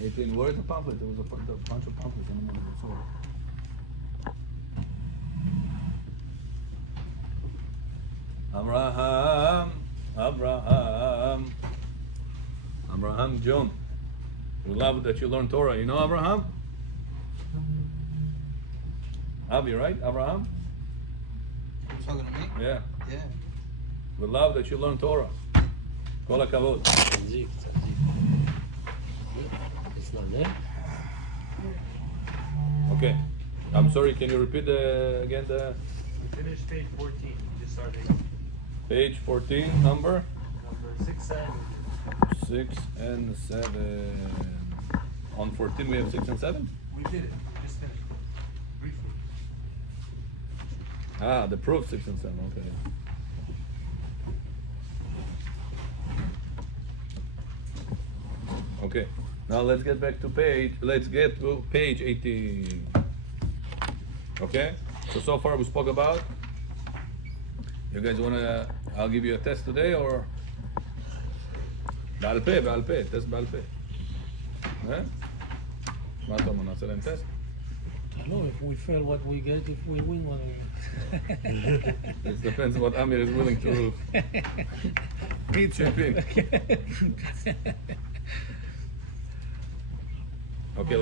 18. Where is the pamphlet? There was a bunch of pamphlets in the middle of the sword. Abraham John. We love that you learn Torah. You know Abraham? Avi, right? Abraham? You talking to me? Yeah. Yeah. We love that you learn Torah. Kol hakavod. Tzadik. It's not there. Okay. I'm sorry, can you repeat again the... We finished page 14. Just started. Page 14, number? Number 6 and 6 and 7. On 14 we have 6 and 7? we did it. Just finished it. Briefly. Ah, the proof 6 and 7, okay. Okay, now let's get back to page 18. Okay, so far we spoke about, you guys wanna, I'll give you a test today or? בעל פה, test בעל פה. מה אתה אומר, נעשה להם טסט? No, if we fail, what we get, if we win, what we get. It depends what Amir is willing to chip in. Okay,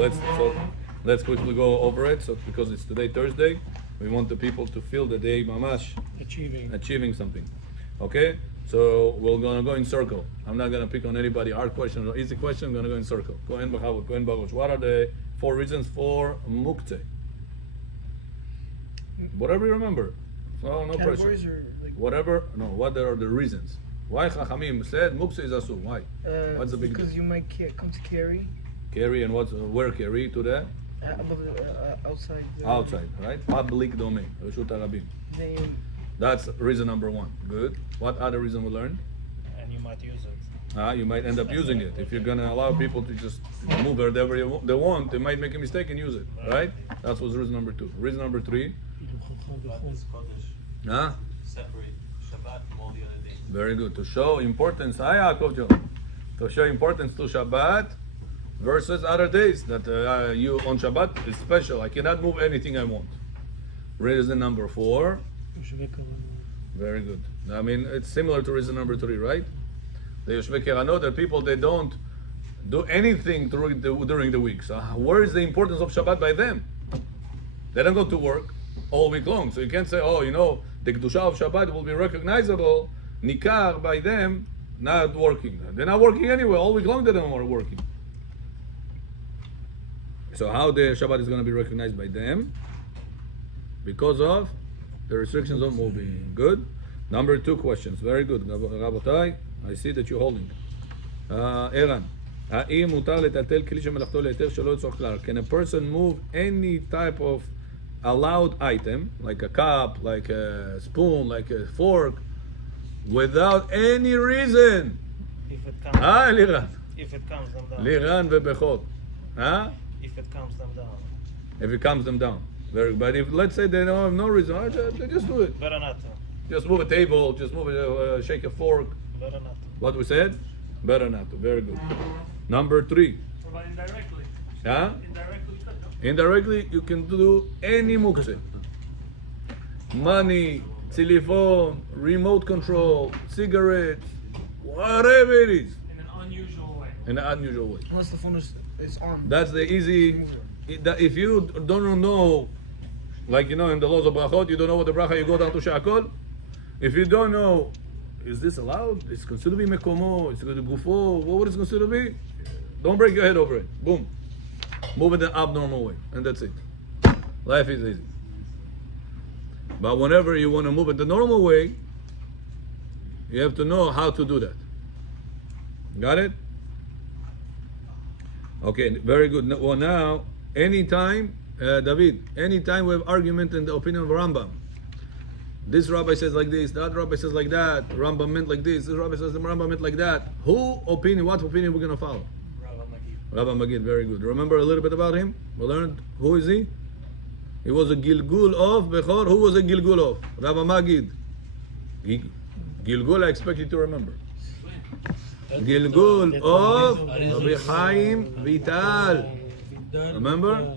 let's quickly go over it. So because it's today Thursday, we want the people to feel the day mamash achieving something. Okay, so we're gonna go in circle. I'm not gonna pick on anybody hard question or easy question. I'm gonna go in circle. Kohen B'Chavod, Kohen Baruch. What are the 4 reasons for Muktzeh? Whatever you remember. So no pressure. Or like, Whatever. No. What are the reasons? Why Chachamim said Muktzeh is asur? Why? What's the big because deal? you might come to carry Carry and where carry to the above outside. outside, right? Public domain. Reshut harabim. Then That's reason number 1. Good. What other reason we learned? And you might use it. You might end up using it. If you're gonna allow people to just move wherever they want, they might make a mistake and use it, right? That was reason number 2. Reason number 3. Shabbat is Kodesh. Huh? Separate Shabbat from all the other days. Very good. To show importance. Hi, Yaakov Joe. To show importance to Shabbat versus other days that you on Shabbat is special. I cannot move anything I want. Reason number 4. Very good. I mean, it's similar to reason number 3, right? The Yoshvei Keranot, the people, they don't do anything during the week. So where is the importance of Shabbat by them? They don't go to work all week long. So you can't say, oh, the Kedusha of Shabbat will be recognizable, Nikar, by them not working. They're not working anyway. All week long they don't are working. So how the Shabbat is going to be recognized by them? Because of the restrictions of moving. Good. Number 2 questions. Very good. Rabotai, I see that you're holding. Eran, האם מותר לטלטל כלי שמלאכתו להיתר שלא לצורך כלל? Can a person move any type of allowed item, like a cup, like a spoon, like a fork, without any reason? If it comes, Liran. if it comes them down. Liran ובכות. If it comes them down. If it calms them down. Very good. But if, let's say they don't have no reason, they just do it. Better not to. Just move a table, just move shake a fork. Better not to. What we said? Better not to. Very good. Number 3. What about indirectly? Huh? Indirectly could though. Indirectly, you can do any muktzeh. Money, telephone, remote control, cigarettes, whatever it is, In an unusual way. in an unusual way. unless the phone is armed. That's the easy. If you don't know, like in the laws of brachot, you don't know what the bracha, you go down to shakol. If you don't know, is this allowed? It's considered to be mekomo. It's going to gufo. What is it considered to be? Don't break your head over it. Boom. Move it the abnormal way, and that's it. Life is easy. But whenever you want to move it the normal way, you have to know how to do that. Got it? Okay, very good. Well, now, anytime, David, anytime we have argument in the opinion of Rambam, this rabbi says like this, that rabbi says like that, Rambam meant like this rabbi says the Rambam meant like that. What opinion we're going to follow? Rabbi Magid, very good. Remember a little bit about him? We learned, who is he? He was a Gilgul of Bechor. Who was a Gilgul of? Rabbi Magid. Gilgul, I expect you to remember. Gilgul of Rabbi Chaim Vital. Remember?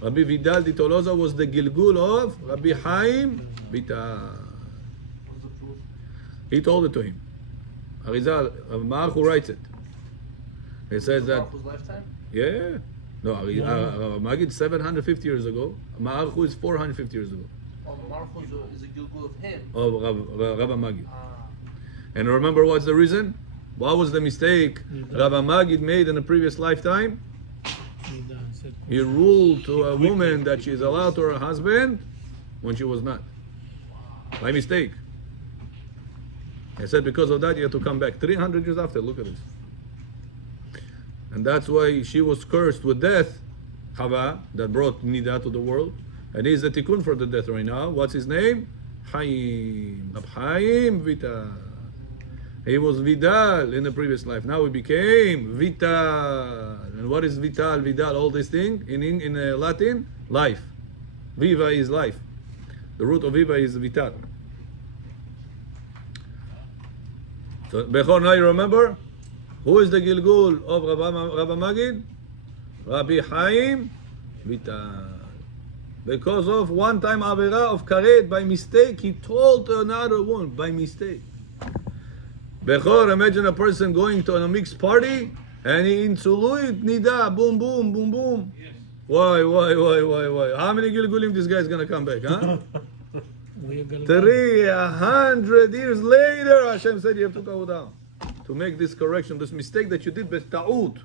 Rabbi Vidal di Tolosa was the Gilgul of Rabbi Chaim Vital. He told it to him. Arizal, Ma'ach who writes it. He says that. lifetime? Yeah. No, Magid 750 years ago. Ma'ach is 450 years ago. Oh, Marco is a Gilgul of him. Of Rabbi Magid. And remember what's the reason? What was the mistake Rabbi Magid made in a previous lifetime? He ruled to a woman that she is allowed to her husband when she was not. By mistake. He said because of that you have to come back. 300 years after, look at this. And that's why she was cursed with death, Chava, that brought Nida to the world. And he's the tikkun for the death right now. What's his name? Chaim. Chaim Vital. He was Vidal in the previous life. Now he became Vital. And what is Vital, Vidal, all these things? In Latin, life. Viva is life. The root of Viva is Vital. So, Bechor, now you remember? Who is the Gilgul of Rabbi Magid? Rabbi Chaim Vital. Because of one time Avera of Karet, by mistake, he told another one, by mistake. Bechor, imagine a person going to a mixed party and he insuluit nida, boom, boom, boom, boom. Yes. Why? How many Gilgulim this guy's gonna come back, huh? 300 years later, Hashem said you have to go down to make this correction, this mistake that you did, ta'ud.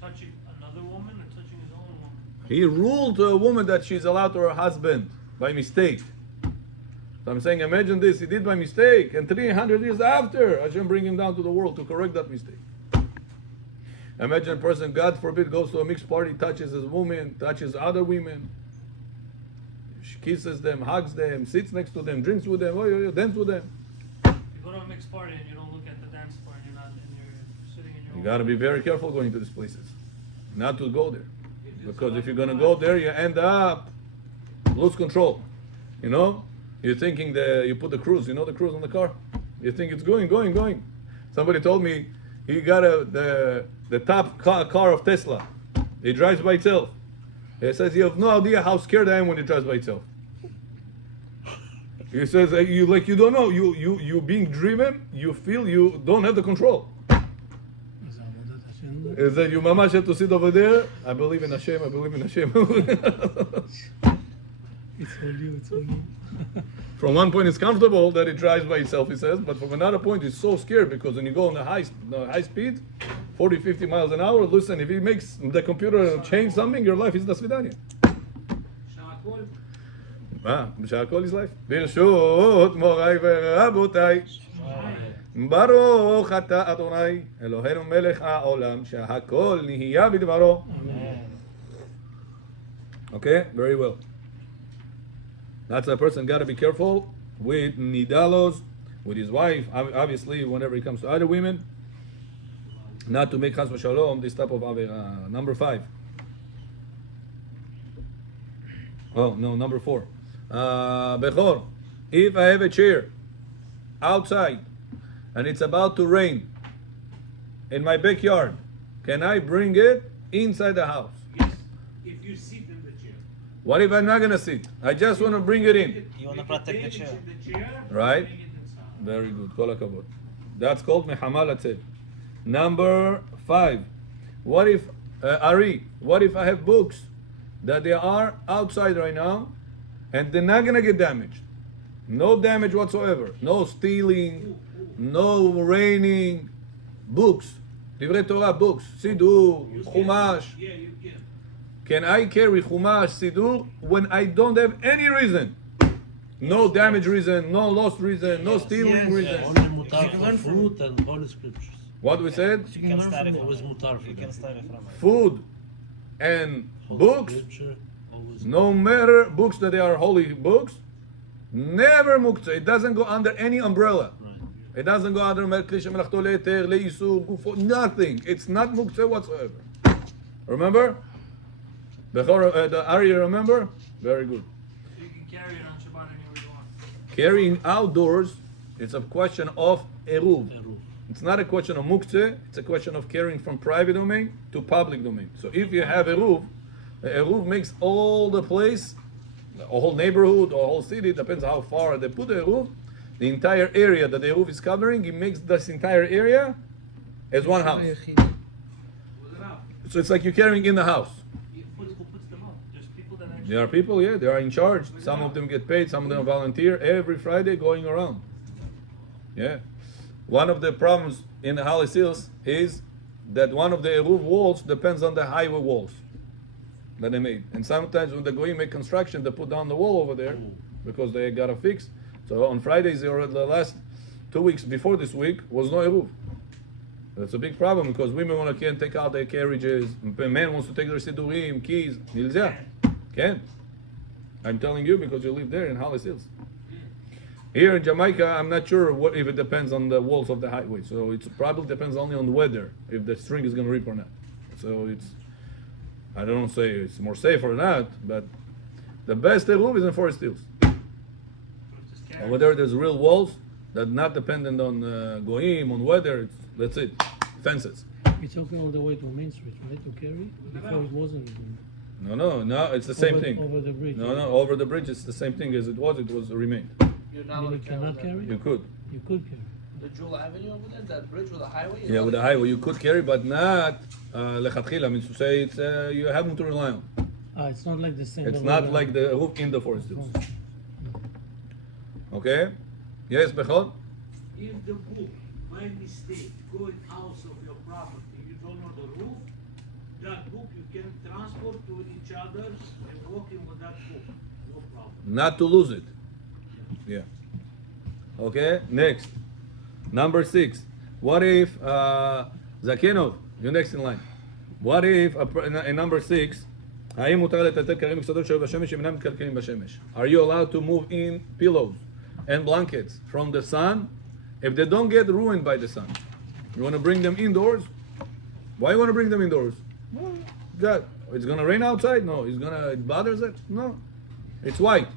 Touching another woman or touching his own woman? He ruled to a woman that she's allowed to her husband by mistake. So I'm saying, imagine this, he did by mistake, and 300 years after, Hashem bring him down to the world to correct that mistake. Imagine a person, God forbid, goes to a mixed party, touches his woman, touches other women, she kisses them, hugs them, sits next to them, drinks with them, dance with them. You go to a mixed party and you don't look at the dance floor and you're not in your sitting in your You own got to be very careful going to these places, not to go there. Because if you're going to go there, you end up lose control. You know? You're thinking you put the cruise, you know the cruise on the car? You think it's going. Somebody told me he got the top car of Tesla. It drives by itself. He says, you have no idea how scared I am when it drives by itself. He says, you don't know, you being driven, you feel you don't have the control. He said, you mamash have to sit over there. I believe in Hashem. It's all you. From one point, it's comfortable that it drives by itself, he says, but from another point, it's so scared because when you go on the high speed, 40, 50 miles an hour, listen, if it makes the computer change something, your life is das vidanya. Sha'akol is life. Birshut morai v'rabotai. Baruch ata Adonai, Eloheinu melech ha'olam, sha'akol nihiya b'dvaro. Okay, very well. That's a person got to be careful with nidalos, with his wife. Obviously, whenever it comes to other women, not to make chas v'shalom this type of avera. Number 5. Oh no, number 4. Bechor, if I have a chair outside and it's about to rain in my backyard, can I bring it inside the house? Yes. If you sit in the chair. What if I'm not gonna sit? I just want to bring it in. You want to protect the chair. Right? Bring it inside. Very good. Kol hakavod. That's called mehama latzet. Number 5. What if what if I have books that they are outside right now and they're not gonna get damaged? No damage whatsoever. No stealing. No raining. Books. Divrei Torah books. Sidur. Chumash. Yeah, you can. Can I carry Chumash, Sidur, when I don't have any reason? No damage reason, no lost reason, no stealing reason. Only mutar for fruit and holy scriptures. What we said? You can start it from Always it. mutar for You can them. start it from it. Food and Holy books, scripture, always no matter books that they are holy books, never Muktzeh. It doesn't go under any umbrella. right. It doesn't go under Klisha Melachto Le'eter, Le'isur, Gufo, nothing. It's not Muktzeh whatsoever. Remember? The Ari, you remember? Very good. So you can carry it on Shabbat anywhere you want. Carrying outdoors, it's a question of Eruv. Eruv. It's not a question of Muktzeh, it's a question of carrying from private domain to public domain. So if you have the Eruv makes all the place, a whole neighborhood or a whole city, depends how far they put the Eruv, the entire area that the Eruv is covering, it makes this entire area as one house. So it's like you're carrying in the house. Who puts them up? There's people that actually. There are people, yeah, they are in charge. Some of them get paid, some of them volunteer every Friday going around. Yeah. One of the problems in the Holy Seals is that one of the Eruv walls depends on the highway walls that they made. And sometimes when the Goyim make construction, they put down the wall over there because they got to fix. So on Fridays, or the last 2 weeks before this week, was no Eruv. That's a big problem because women can't take out their carriages, men wants to take their sidurim, keys. Nilzeh. Can't. I'm telling you because you live there in Holy Seals. Here in Jamaica, I'm not sure if it depends on the walls of the highway. So it probably depends only on the weather, if the string is going to rip or not. So I don't say it's more safe or not, but the best Eruv is in Forest Hills. Over there, there's real walls that not dependent on Goyim, on weather. That's it. Fences. You're talking all the way to Main Street, right? To Kerry? Before it wasn't. No, it's the same thing. Over the bridge. No, over the bridge, it's the same thing as it was remained. You're not You allowed to cannot carry carry? You could. You could carry. the Jewel Avenue over there, that bridge with the highway. Yeah, with the highway, you could carry, but not lechatchila, means to say it's you have to rely on. It's not like the same. It's not like the roof in the forest hills. Okay? Yes, Bechol? If the book, by mistake, going out of your property, you don't know the roof, that book you can transport to each other and walking with that book, no problem. Not to lose it. Yeah. Okay, next. Number 6. What if, Zakenov, you're next in line. What if, in number 6, האם מותר לטלטל כרעיים מקצתות שהיו בשמש שאינם מתקלקלים בשמש? Are you allowed to move in pillows and blankets from the sun if they don't get ruined by the sun? You want to bring them indoors? Why you want to bring them indoors? Well, God, it's going to rain outside? No. It bothers it? No. It's white.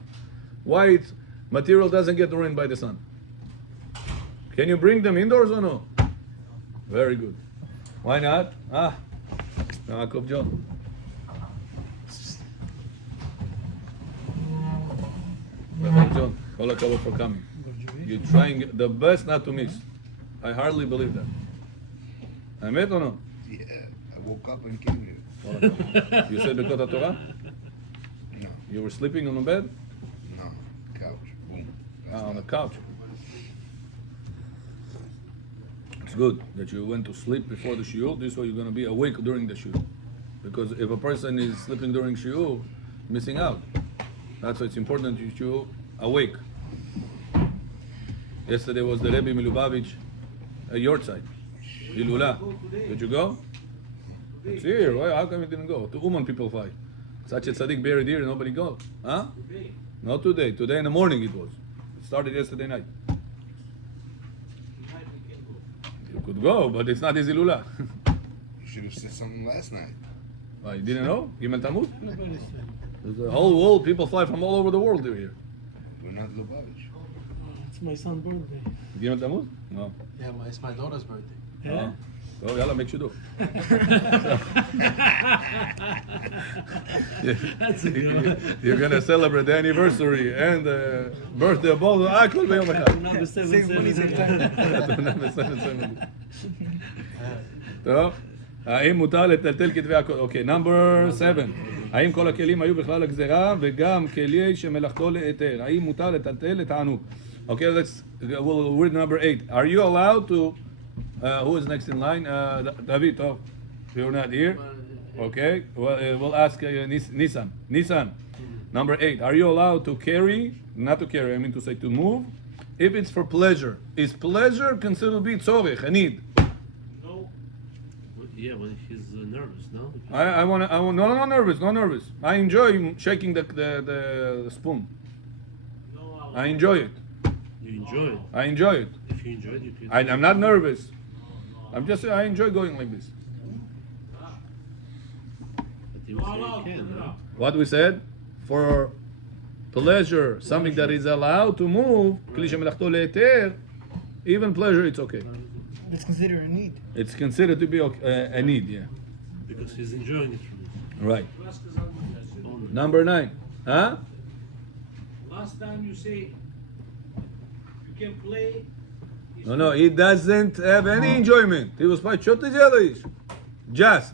White material doesn't get ruined by the sun. Can you bring them indoors or no? Very good. Why not? Jacob John. John, all הכבוד for coming. You're trying the best not to miss. I hardly believe that. האמת or no? Yeah, I woke up and came here. You said Birkat Torah? No, You were sleeping on the bed? no, couch, boom. On the couch. It's good that you went to sleep before the shiur. This way you're going to be awake during the shiur. Because if a person is sleeping during shiur, missing out. That's why it's important that you awake. Yesterday was the Rebbe Milubavitch at your side. Hilula. Did you go? It's here. Why? How come you didn't go? To Uman people fight. Such a tzaddik buried here, nobody goes. Huh? Today, Not today. Today in the morning it was. It started yesterday night. tonight we can go. You could go, but it's not his Hilula. You should have said something last night. You didn't know? Gimel Tammuz? Nobody said. There's a whole world. People fly from all over the world here. We're not Lubavitch. It's my son's birthday. Gimel Tammuz? No. Yeah, it's my daughter's birthday. Yeah? Oh, yalla, make sure do. You're gonna celebrate the anniversary and the birthday of both. Akol b'yom echad. Number 777. טוב, האם מותר לטלטל כתבי הכל? אוקיי, number 7. האם כל הכלים היו בכלל הגזרה וגם כלי שמלאכתו להיתר? האם מותר לטלטל לתענוג? Okay, we'll read number 8. Are you allowed to, who is next in line? David, oh, you're not here? Okay, we'll ask Nissan. Nissan, number 8. Are you allowed to carry, not to carry, I mean to say to move, if it's for pleasure? Is pleasure considered to be tzorich, a need? No, Yeah, but he's nervous, no? I want no nervous. I enjoy shaking the spoon. no, I enjoy it. You enjoy it. I enjoy it. If you enjoy it, you can. I'm not nervous. I enjoy going like this. But you say you can, no? What we said, for pleasure, something that is allowed to move, kli shemelachto le'eter, even pleasure, it's okay. That's considered a need. It's considered to be a need, yeah. Because he's enjoying it from Right. Last Kazan- only. Number 9. Huh? Last time you say you can play. No, he doesn't have any enjoyment. He was quite short just.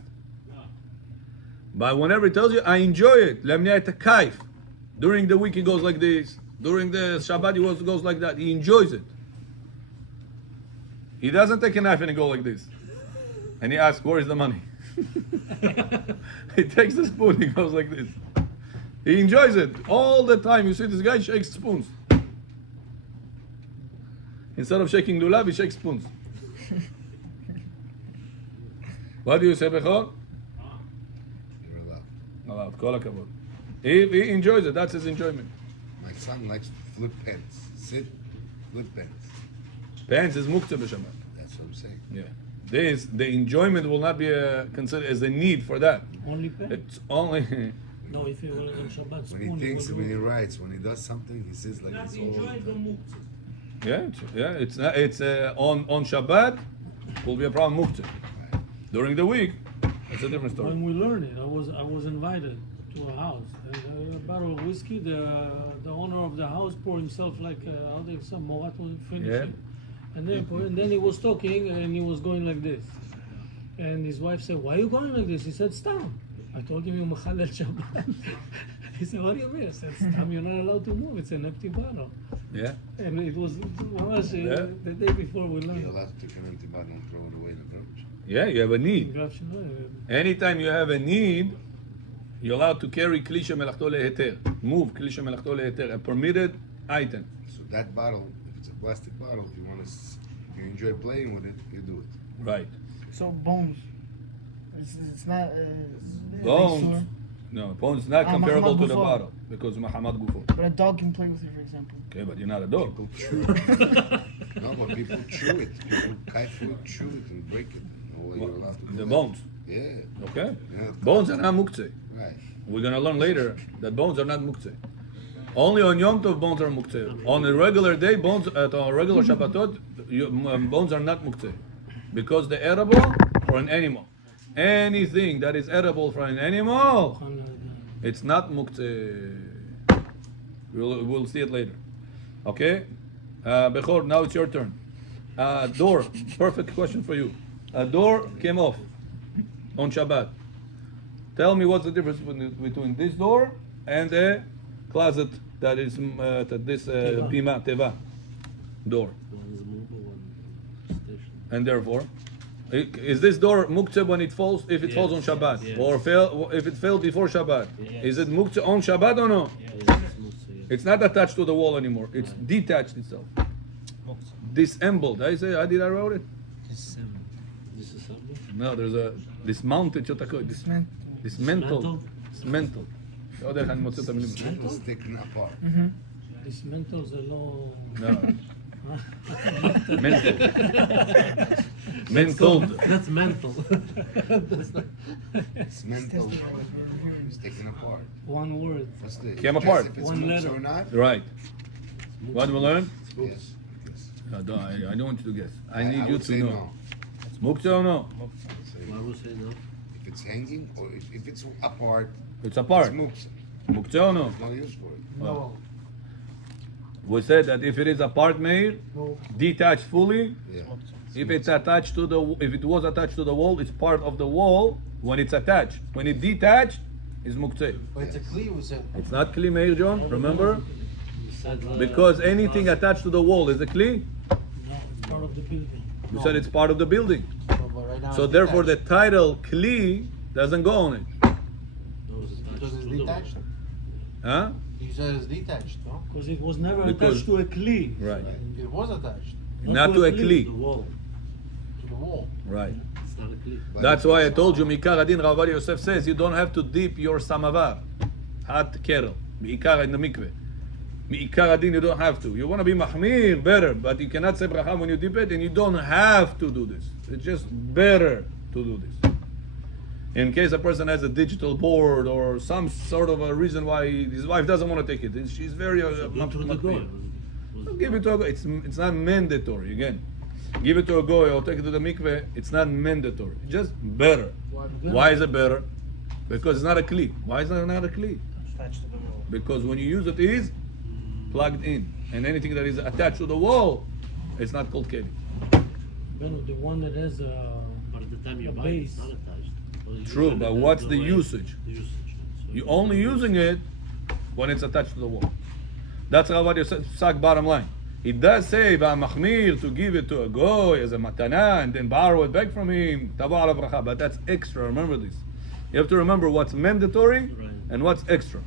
But whenever he tells you, I enjoy it. Lemniat kaif. During the week he goes like this. During the Shabbat he goes like that. He enjoys it. He doesn't take a knife and go like this. And he asks, where is the money? He takes the spoon, he goes like this. He enjoys it all the time. You see this guy shakes spoons. Instead of shaking lulav, he shakes spoons. What do you say, Bechor? You're allowed. Allowed. Kol hakavod. He enjoys it. That's his enjoyment. My son likes to flip pens. Sit, flip pens. Pants is muktzeh b'Shabbat. That's what I'm saying. Yeah. The enjoyment will not be considered as a need for that. Only pen? It's only. No, if you will on Shabbat spoon, When he thinks, will when he do. writes, when he does something, he says like Not it's all enjoy the done. muktzeh. It's not, it's on Shabbat will be a problem muktzeh. During the week, it's a different story. When we learned it, I was invited to a house. And a bottle of whiskey. The owner of the house poured himself like how they some Moretov finish Yeah. it. And then he was talking and he was going like this. And his wife said, "Why are you going like this?" He said, "Stam." I told him, "You Mechalel Shabbat." He said, "What do you mean?" I said, "Stam, you're not allowed to move. It's an empty bottle." Yeah. And it was mamash, Yeah. the day before we You're learned. allowed to take an empty bottle and throw it away in the garbage. Yeah, you have a need. Graf Shinoy, Anytime you have a need, you're allowed to carry klisha melachto leheter. Move klisha melachto leheter, a permitted item. So that bottle, if it's a plastic bottle, if you want to, if you enjoy playing with it, you do it. Right. So bones. It's not. Bones. No, bones is not Ah, comparable Mahamad to the Gufo. bottle because Mahamad Gufo. But a dog can play with it, for example. Okay, but you're not a dog. People chew it. No, but people chew it. People kite food, chew it and break it. No, you're allowed to do The that. bones. Yeah. Okay. Yeah. Bones are not muktzeh. Right. We're gonna learn later that bones are not muktzeh. Only on Yom Tov bones are muktzeh. On a regular day, bones at a regular Shabbatot, bones are not muktzeh because they're edible for an animal. Anything that is edible for an animal, it's not muktzeh. We'll see it later. Okay, Bechor, now it's your turn. Door, perfect question for you. A door came off on Shabbat. Tell me what's the difference between this door and a closet that is this pima teva door. One is mobile, one station. And therefore, is this door muktzeh when it falls? If it falls on Yes, Shabbat, yes. or if it fell before Shabbat, Yes. is it muktzeh on Shabbat or no? Yeah, it's Muktzeh, yeah. It's not attached to the wall anymore. It's detached itself, disassembled. How did I wrote it? Disassembled? No, there's a dismounted. Dismantle. Dismantled. Dismantled. לא יודע איך אני מוצא את המילים. It's taken apart. dismantle זה לא... No. Mental. Mental. That's mental. It's mental. It's taken apart. One word. What's the Came guess apart. If it's One muktzeh letter. or not? Right. What we learn? Yes. Yes. I don't want you to guess. I need you would to say know. no. Muktzeh or no? Say Why would say no? if it's hanging or if it's apart, It's apart. it's muktzeh. Muktzeh or no? No use for it. No. We said that if it is apart made, detached fully, Yeah. if it's attached to if it was attached to the wall, it's part of the wall when it's attached. When it detached, it's muktzeh. But it's a clear, we said. It's not kli meir, John. Remember, You said, because anything attached to the wall is a kli. No, it's part of the building. You said it's part of the building. But right now So it's therefore, the detached. title kli doesn't go on it, No, it's attached Because it's to the wall. detached. huh? You said it's detached, no? Because it was never Because- attached to a kli. Right. It was attached Not to a The kli. wall. to the wall. Right. It's not a clip. But That's if why I it's- told you, Mikar Adin Rav Ovadia Yosef says you don't have to dip your samavar, hot kettle, Mikar in the mikveh. Mikar Adin you don't have to. You want to be mahmir, better, but you cannot say bracha when you dip it, and you don't have to do this. It's just better to do this. In case a person has a digital board or some sort of a reason why his wife doesn't want to take it, and she's very So go to the mahmir. goy. Give it to a, it's not mandatory again. give it to a goy or take it to the mikveh, it's not mandatory. It's just better. Why is it better? Because it's not a kli. Why is it not a kli? Attached to the wall. Because when you use it, it is plugged in. And anything that is attached to the wall, it's not called keli. Beno, the one that has But at the time you a buy it, it's base. not attached. Well, True, usually but that's what's the the way- usage? The usage. So You're only using it when it's attached to the wall. That's how what you said, bottom line. It does say v'amachmir to give it to a goy as a matana and then borrow it back from him. Tavo alav bracha. But that's extra. Remember this. You have to remember what's mandatory Right. and what's extra.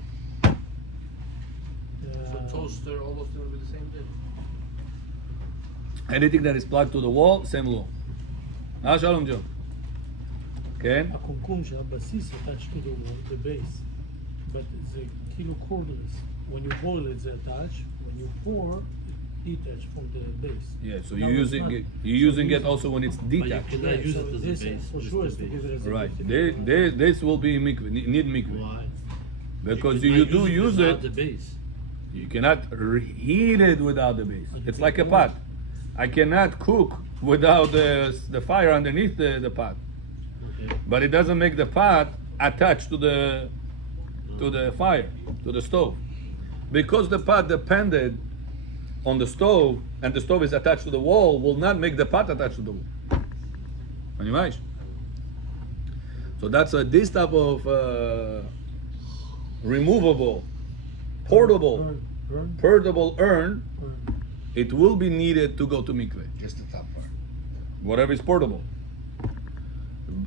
So toaster, all those things will be the same thing. Anything that is plugged to the wall, same law. Shalom Joe. Okay. הקומקום שהבסיס attached to the wall, the base, but זה כאילו cordless. When you boil it, זה attached. When you pour, it detached from the base. Yeah. So Now you're it's using not. it. You're using So it also when it's But you detached. cannot use so it as this a base. for Just sure the is to give base. it as a Right. base. This will be mikveh. Need mikveh. Why? Because You you cannot do use without it. the base. You cannot heat it without the base. It's like a pot. I cannot cook without the fire underneath the pot. Okay. But it doesn't make the pot attached to the fire, to the stove. Because the pot depended on the stove and the stove is attached to the wall, will not make the pot attached to the wall. Anyway. So that's this type of removable, portable, portable urn. It will be needed to go to mikveh. Just the top part. Whatever is portable.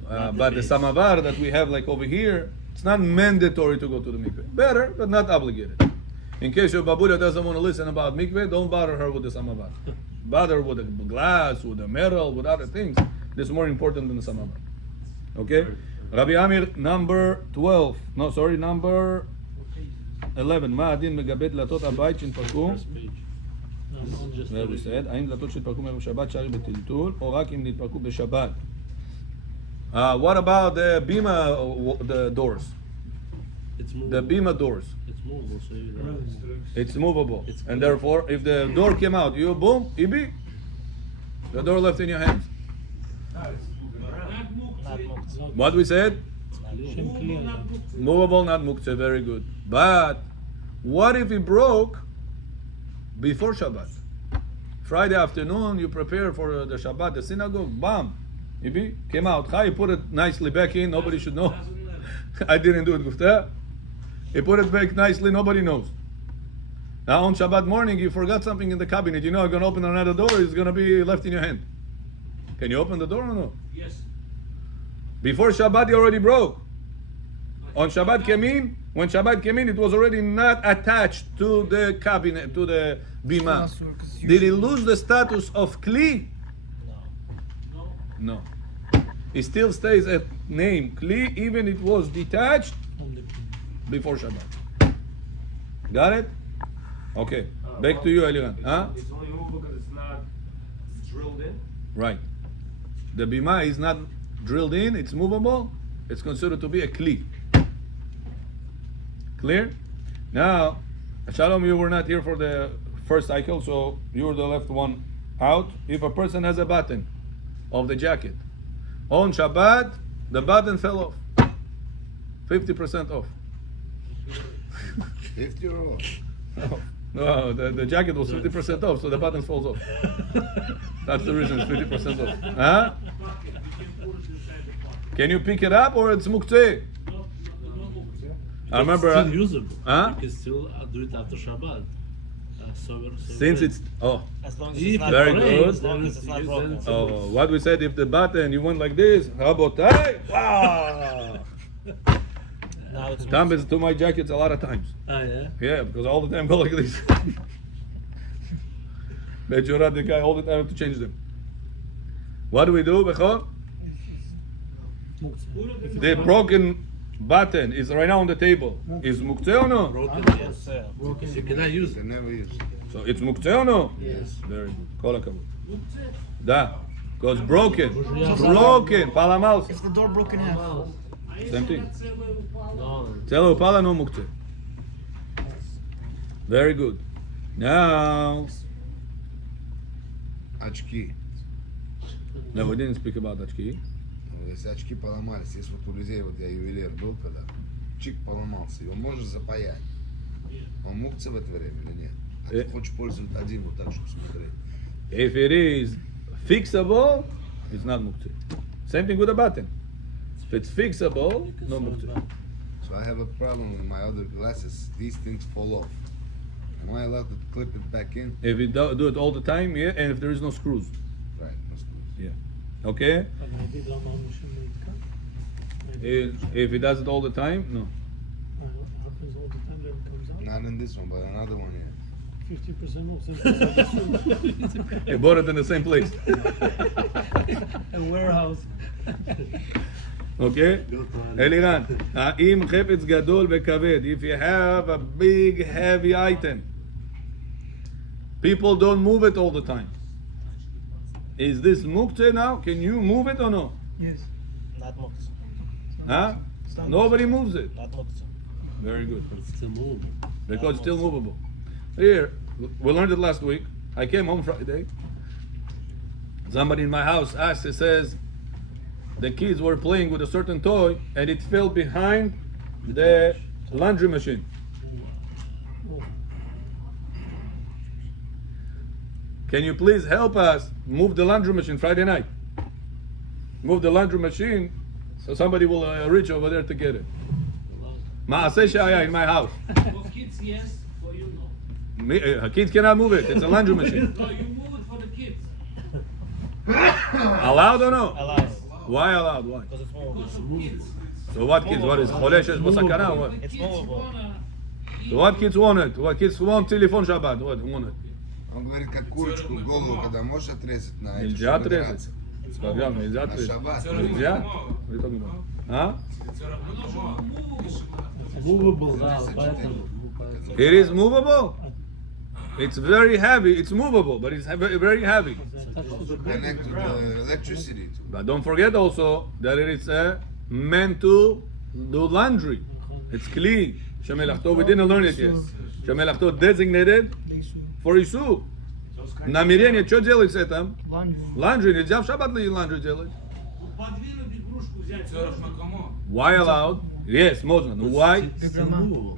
Not the But the base. samovar that we have like over here, it's not mandatory to go to the mikveh. Better, but not obligated. In case your babuda doesn't want to listen about mikveh, don't bother her with the samovar. Bother with the glass, with the metal, with other things. This is more important than the samovar. Okay? Rabbi Amir, number 12. No, sorry, number 11. מה הדין לגבי דלתות הבית שנפרקו? First page. This is just Where the we said, האם דלתות שהתפרקו מערב שבת שערים בטלטול, או רק אם נתפרקו בשבת? What about the bima, the doors? It's movable. The bima doors. It's movable, so you know. It's movable. It's And therefore, if the door came out, you boom, ibi, the door left in your hands. Not Not muktzeh. muktzeh. What we said? שם כלי Not עליו. muktzeh. Movable, not muktzeh, very good. But what if it broke before Shabbat? Friday afternoon, you prepare for the Shabbat, the synagogue, bam, ibi, came out. Chai, you put it nicely back in, nobody should know. Doesn't matter. I didn't do it, Gufta. He put it back nicely, nobody knows. Now on Shabbat morning, you forgot something in the cabinet. You know, you're going to open another door, it's going to be left in your hand. Can you open the door or no? Yes. Before Shabbat, you already broke. On Shabbat came in, when Shabbat came in, it was already not attached to the cabinet, to the bima. Did it lose the status of Kli? No. No. It still stays at name Kli, even it was detached From the before Shabbat. Got it? Okay. Back to you, Eliran. Huh? It's only movable because it's not drilled in. Right. The bima is not drilled in, it's movable. It's considered to be a Kli. Clear? Now, Shalom, you were not here for the first cycle, so you were the left one out. If a person has a button of the jacket, on Shabbat, the button fell off. 50% off. 50 or what? No, the jacket was 50% off, so the button falls off. That's the reason it's 50% off. Huh? Pocket. You can put it inside the pocket. Can you pick it up or it's Muktzeh? No muktzeh. I remember. It's still usable. Huh? You can still do it after Shabbat. Since it's As long as If it's not Very broken. good. As long as it's not Then broken. it's- what we said, if the button you went like this, how about that? Wow! Now it's Happens to my jackets a lot of times. yeah. Yeah, because all the time go like this. Bejorat, the guy all the time have to change them. What do we do, Bechor? Put it in The broken button is right now on the table. Is Muktzeh or no? Broken, yes. muktzeh. So you cannot use They it. never use it. So it's Muktzeh or no? Yes. Very good. Kol hakavod. muktzeh. Da. Because broken. Broken. Palamal. If the door broke in half. Same thing. No. Tzela upala no muktzeh. Very good. Now, Achki. No, we didn't speak about очки. Ну, если очки поломались, если вот у людей, вот я ювелир был когда, чик поломался, его можешь запаять. Он мукце в это время или нет? А ты хочешь пользоваться один вот так, чтобы смотреть. If it is fixable, it's not muktzeh. Same thing with a button. If it's fixable, no muktzeh. So I have a problem with my other glasses. These things fall off. Am I allowed to clip it back in? If you do it all the time, yeah, and if there is no screws, Right. Must do. yeah. Okay? אבל נגיד לא אמרנו שזה נתקע. If it does it all the time, no. Happens all the time that it comes out. Not in this one, but another one here. 50% off. You bought it in the same place. A warehouse. Okay? Eliran, האם חפץ גדול וכבד, if you have a big heavy item, people don't move it all the time. Is this muktzeh now? Can you move it or no? Yes. Not Muktzeh. Huh? Nobody moves it. Not Muktzeh. Very good. But it's still movable. Because it's still movable. Here, we learned it last week. I came home Friday. Somebody in my house asked, he says, the kids were playing with a certain toy and it fell behind the laundry machine. Can you please help us move the laundry machine Friday night? Move the laundry machine so somebody will reach over there to get it. Maaseh shaya in my house. For kids, yes, for you, no. Kids cannot move it. It's a laundry machine. No, you move it for the kids. Allowed or no? Allowed. Why allowed? Why? Because it's movable. Because of kids. So what kids? What is cholesh b'sakana? or What? The It's kids movable. wanna So what kids want it? What kids want? Telephone Shabbat. What want it? Он говорит, как курочку голову, когда можешь отрезать на эти, Нельзя чтобы отрезать. драться. Программа нельзя На отрезать. шаббат. Нельзя? What are you talking about? А? Movable, да, поэтому. It is movable. It's very heavy. It's movable, but it's very heavy. Connect to the electricity. But don't forget also that it is meant to do laundry. It's clean. Shemelachto, we didn't learn it yet. Shemelachto designated for Isu. Намерение, что делать с этим? Laundry. Laundry, нельзя в шаббат laundry делать. подвинуть игрушку взять. Why allowed? Yes, можно. No, why? It's still movable.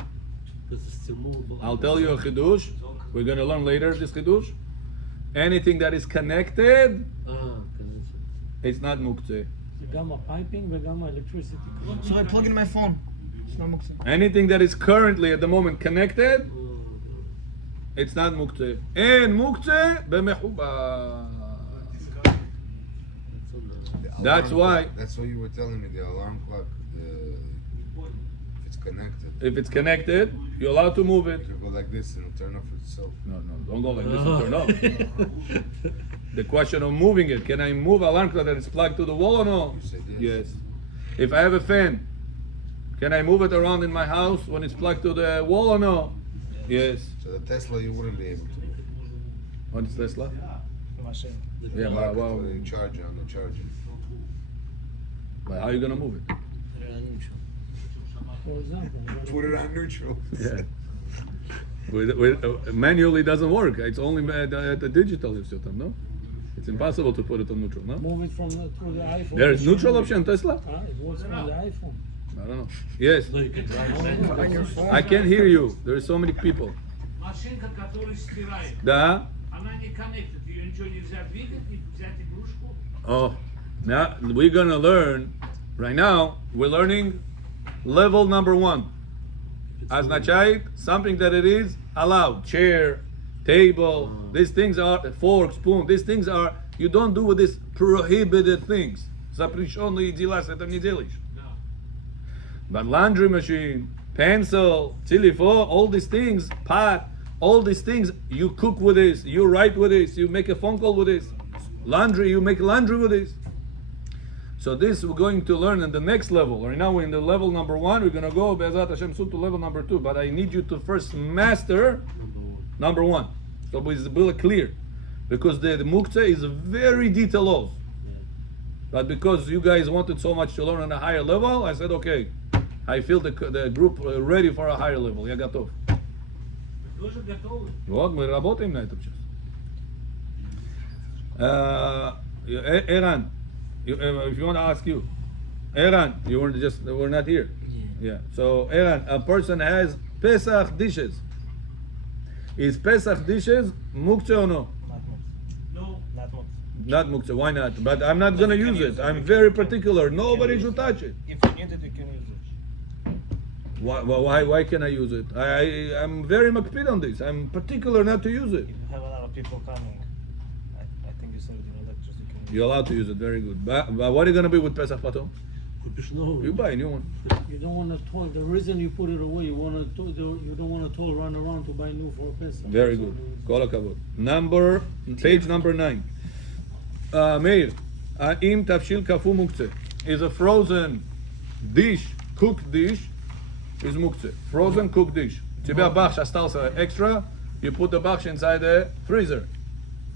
Because it's still movable. I'll tell you a chidush. We're going to learn later this chidush. Anything that is connected, connection. it's not muktzeh. זה גם הפייפינג וגם האלקטריסיטי. So I plug it in my phone. It's not muktzeh. Anything that is currently at the moment connected, it's not muktzeh. And muktzeh במחובר. The That's alarm why- clock, that's what you were telling me, the alarm clock, if it's connected, If it's connected, you're allowed to move it. you go like this and it'll turn off itself. No, don't go like this and turn off. The question of moving it, can I move alarm clock that is plugged to the wall or no? You said yes. Yes. If I have a fan, can I move it around in my house when it's plugged to the wall or no? Yes. So the Tesla you wouldn't be able to. What is Tesla? Machine. Yeah, Plug it well, to the charger on the charger. but how are you gonna move it? For example, Put it on neutral. Yeah. Manually doesn't work. It's only at the digital you set them, no? It's impossible to put it on neutral, no? move it from through the iPhone. There is neutral option Tesla? It works from the iPhone. I don't know. Yes. No, you can drive On your phone. I can't hear you. There are so many people. Машинка, которая стирает, Да? она не connected. Ее ничего нельзя двигать и взять игрушку. Oh, now we're gonna learn. Right now, we're learning level number 1. Означает something that it is allowed. Chair, table. These things are fork, spoon. These things are. You don't do with these prohibited things. Запрещенные дела с этим не делаешь. But laundry machine, pencil, telephone, all these things, pot, all these things, you cook with this, you write with this, you make a phone call with this. Laundry, you make laundry with this. So this we're going to learn in the next level. Right now we're in the level number 1. We're going to go Be'ezat Hashem soon to level number 2. But I need you to first master number 1. So it's really clear. Because the Muktzeh is very detailed. But because you guys wanted so much to learn on a higher level, I said, okay, I feel the group ready for a higher level. Я готов. Тоже готовы. Вот, мы работаем на этом сейчас. Eran, if you want to ask you, Eran, we're not here. Yeah. So Eran, a person has Pesach dishes. Is Pesach dishes Muktzeh or no? Not Muktzeh. No. Not Muktzeh. Not Muktzeh. Why not? But I'm not gonna use it. I'm very particular. Nobody should touch it. If you need it, you can use it. Why can I use it? I'm very makpid on this. I'm particular not to use it. If you have a lot of people coming, I think you said it in lectures, you can use You're allowed to use it. Very good. But what are you gonna be with Pesach Patom? You buy a new one. You don't want to toll. The reason you put it away, you don't want to toll run around to buy new for Pesach. Very good. Kol hakavod. Page number 9. Meir, Im tafshil kafu muktzeh is a frozen dish, cooked dish, is muktzeh. Frozen cooked dish. Tibia bach shastalsa extra, you put the bach inside the freezer.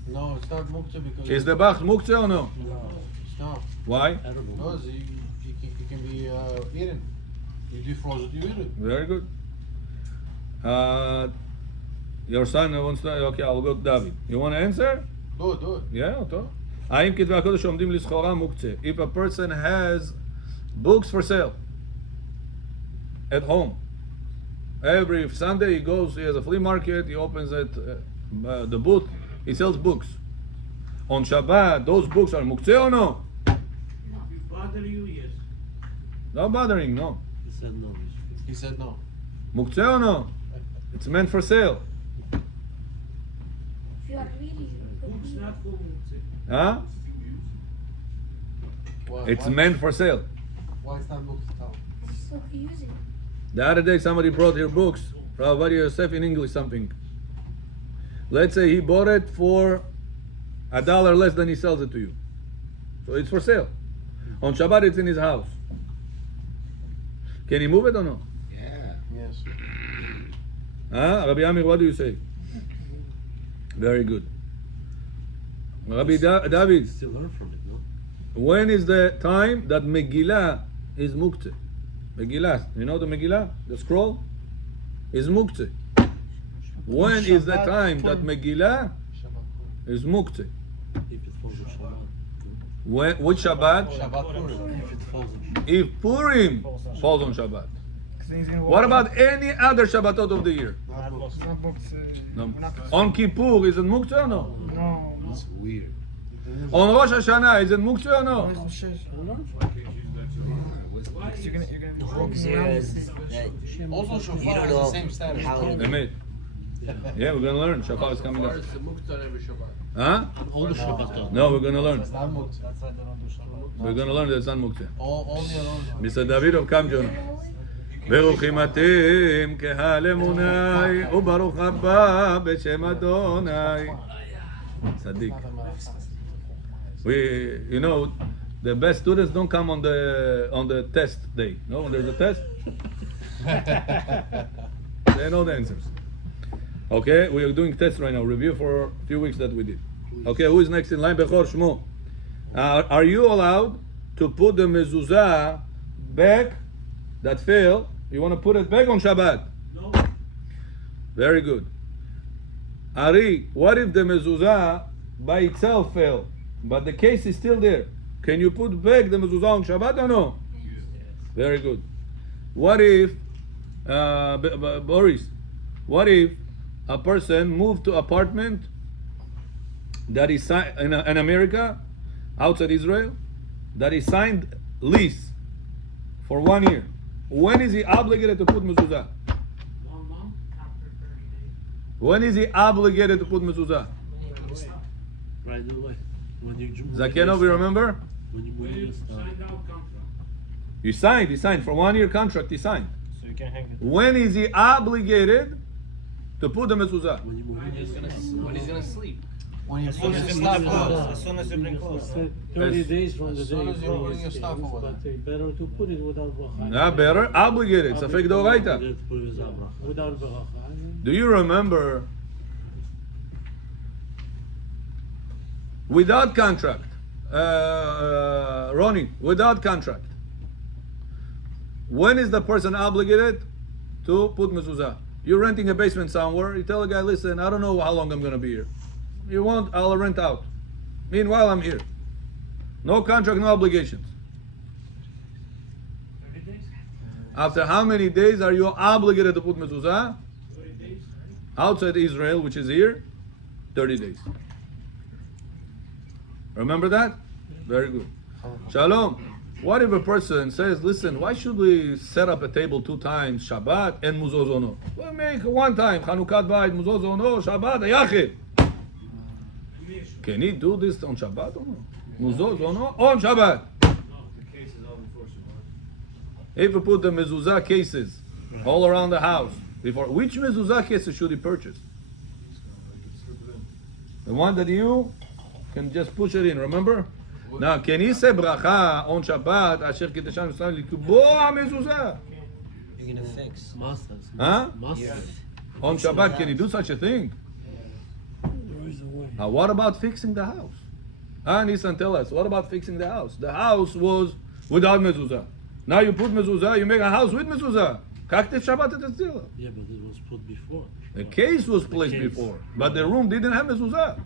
No, it's not Muktzeh because Is the bach muktzeh or no? no, it's not. Why? I don't know. Because it can be eaten. You defrost it, you eat it. Very good. Your son wants to. Okay, I'll go to David. You want to answer? Do it. Yeah, טוב. האם כתבי הקודש עומדים לסחורה מוקצה? If a person has books for sale at home, every Sunday he goes, he has a flea market, he opens the booth, he sells books. On Shabbat, those books are muktzeh or no? If bother you, yes. Not bothering, no. He said no. He said no. Muktzeh or no? It's meant for sale. If you are really Books not for Muktzeh. Huh? It's why, meant for sale. Why it's not Muktzeh? so use it. The other day somebody brought here books, Rav Ovadia Yosef in English something. Let's say he bought it for $1 less than he sells it to you. So it's for sale. On Shabbat it's in his house. Can he move it or no? Yeah. Yes. Huh? Rabbi Amir, what do you say? Very good. Rabbi David, Still learn from it, no? when is the time that Megillah is Muktzeh? Megillah, you know the Megillah? The scroll? Is Muktzeh. When is the time that Megillah is Muktzeh? If it falls on Shabbat. Which Shabbat? Shabbat Purim. If it falls on Shabbat. If Purim falls on Shabbat. What about any other Shabbatot of the year? Not Muktzeh. It's not books. No. On Kippur, is it Muktzeh or no? No. It's weird. On Rosh Hashanah, is it Muktzeh or no? You're gonna be walking around with Also, Shofar has the same status. Emet. Yeah, we're gonna learn. Shofar is coming up. Huh? All the Shabbatot. No, we're gonna learn. It's not Muktzeh. That's why they don't do Shabbat. We're gonna learn that it's not Muktzeh. Only alone. Mr. Davidov, come Jonah. ברוכים אתם קהל אמוני וברוך הבא בשם אדוני. צדיק. You know, the best students don't come on the test day. No, when there's a test, they know the answers. Okay, we are doing tests right now. Review for a few weeks that we did. Okay, who is next in line? Bechor Shmo. Are you allowed to put the mezuzah back that fell? You want to put it back on Shabbat? No. Very good. Ari, what if the mezuzah by itself fell, but the case is still there? Can you put back the mezuzah on Shabbat or no? Yes. Very good. What if, Boris, what if a person moved to apartment that is in America, outside Israel, that is signed lease for 1 year? When is he obligated to put mezuzah? 1 month. After 30 days. When is he obligated to put mezuzah? Right away. When you Zakenov, you remember? When you When move you your stuff. signed out contract. He signed for 1 year contract, he signed. So you can hang it. When is he obligated to put the mezuzah? When you move your When he's gonna sleep. As soon as you stop clothes. As soon as you bring clothes. Said 30 days from the day soon you as you bring bring his your stuff things, over but better to put it without bracha. Yeah, better obligated. Safek d'oraita. Without bracha. Do you remember? Without contract, Ronnie, without contract, when is the person obligated to put mezuzah? You're renting a basement somewhere. You tell a guy, listen, I don't know how long I'm going to be here. You want, I'll rent out. Meanwhile, I'm here. No contract, no obligations. 30 days? After how many days are you obligated to put mezuzah? 30 days. Outside Israel, which is here, 30 days. Remember that? Very good. Shalom. What if a person says, listen, why should we set up a table 2 times, Shabbat and Muzozono? We'll make 1 time, Chanukat Bayit, Muzozono, Shabbat, Yachid. Can he do this on Shabbat or no? Muzozono on Shabbat. The case is all before Shabbat. If you put the mezuzah cases all around the house, before which mezuzah cases should he purchase? The one that you can just push it in, remember? Now, can he say bracha on Shabbat, Asher Kiddushan Yisrael Likbo HaMezuzah? You're gonna fix. Masters. Huh? Masters. On Shabbat, can he do such a thing? There is a way. Now, what about fixing the house? Nisan, tell us, what about fixing the house? The house was without mezuzah. Now you put mezuzah, you make a house with mezuzah. Kaktif Shabbat et Tzila. Yeah, but it was put before. The case was placed case. before, but the room didn't have mezuzah.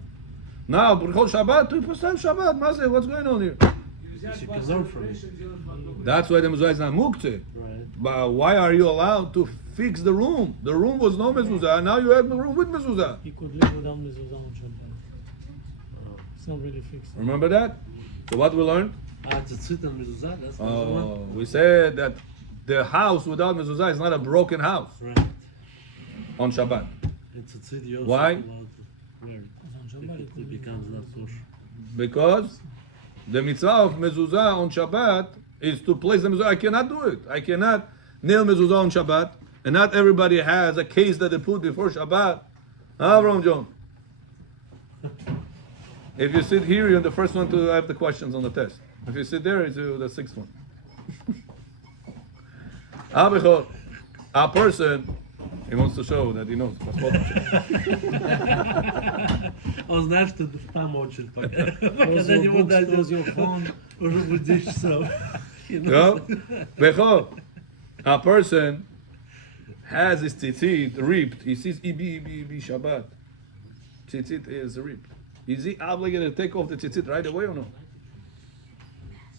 Now, B'chol Shabbat, we put time Shabbat. Mazeh, what's going on here? You can learn from it. That's why the mezuzah is not muktzeh. Right. But why are you allowed to fix the room? The room was no mezuzah. Now you have the room with mezuzah. He could live without mezuzah on Shabbat. It's not really fixed. Remember that? So what we learned? Tzitzit and mezuzah, that's the Oh, one. we said that the house without mezuzah is not a broken house Right. on Shabbat. And tzitzit you're Why? also allowed to wear it. If it becomes not kosher. Because the mitzvah of mezuzah on Shabbat is to place the mezuzah. I cannot do it. I cannot nail mezuzah on Shabbat. And not everybody has a case that they put before Shabbat. Avram John. If you sit here, you're the first one to have the questions on the test. If you sit there, it's the 6th one. Abichor, a person, he wants to show that he knows. Он знает, что там очень пока. Close Когда не your books, дать, close your phone. уже будешь сам. No? Bechor, a person has his tzitzit ripped. He sees Ibi Shabbat. Tzitzit is ripped. Is he obligated to take off the tzitzit right away or no?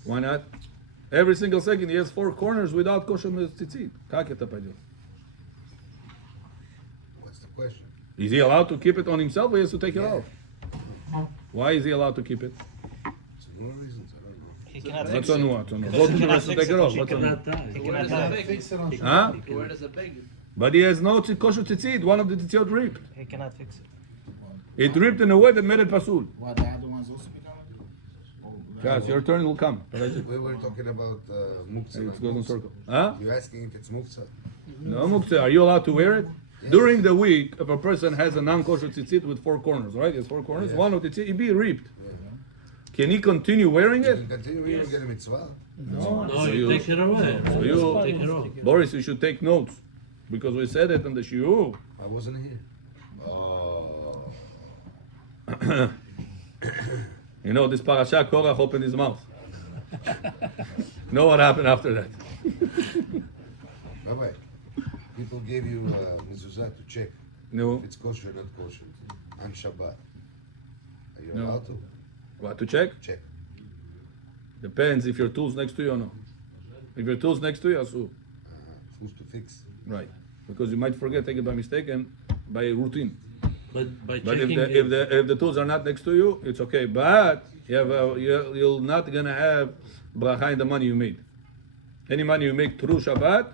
Why not? Every single second he has 4 corners without kosher tzitzit. Как это пойдет? What's the question? Is he allowed to keep it on himself or he has to take it off? Why is he allowed to keep it? It's no reasons, I don't know. He cannot What's fix on it. what? What he has to take it off? What's on Cannot die. He Where cannot does die. it beg? Fix it on Huh? Where does it beg? But he has no kosher tzitzit. One of the tzitzit ripped. He cannot fix it. It ripped in a way that made it pasul. Why the other ones also become Guys, your turn will come. We were talking about Muktzeh. It goes in circle. Huh? You're asking if it's Muktzeh? No, Muktzeh. Are you allowed to wear it? During the week, if a person has a non-kosher tzitzit with 4 corners, right? There's 4 corners. Yes. One of the tzitzit, it be ripped. Can he continue wearing You it? can continue, you don't get a mitzvah. No. No, you take it away. So you, Take it off. Boris, you should take notes because we said it in the shiur. I wasn't here. Oh. You know, this parasha, Korach opened his mouth. You know what happened after that? Rabbi, people gave you mezuzah to check No. if it's kosher or not kosher on Shabbat. Are you No. allowed to What, to check? check? Depends if your tool's next to you or no. If your tool's next to you, asu. Who's to fix? Right. Because you might forget, take it by mistake and by routine. But by But if checking if the tools are not next to you, it's okay. But you have you're not gonna have bracha in the money you made. Any money you make through Shabbat,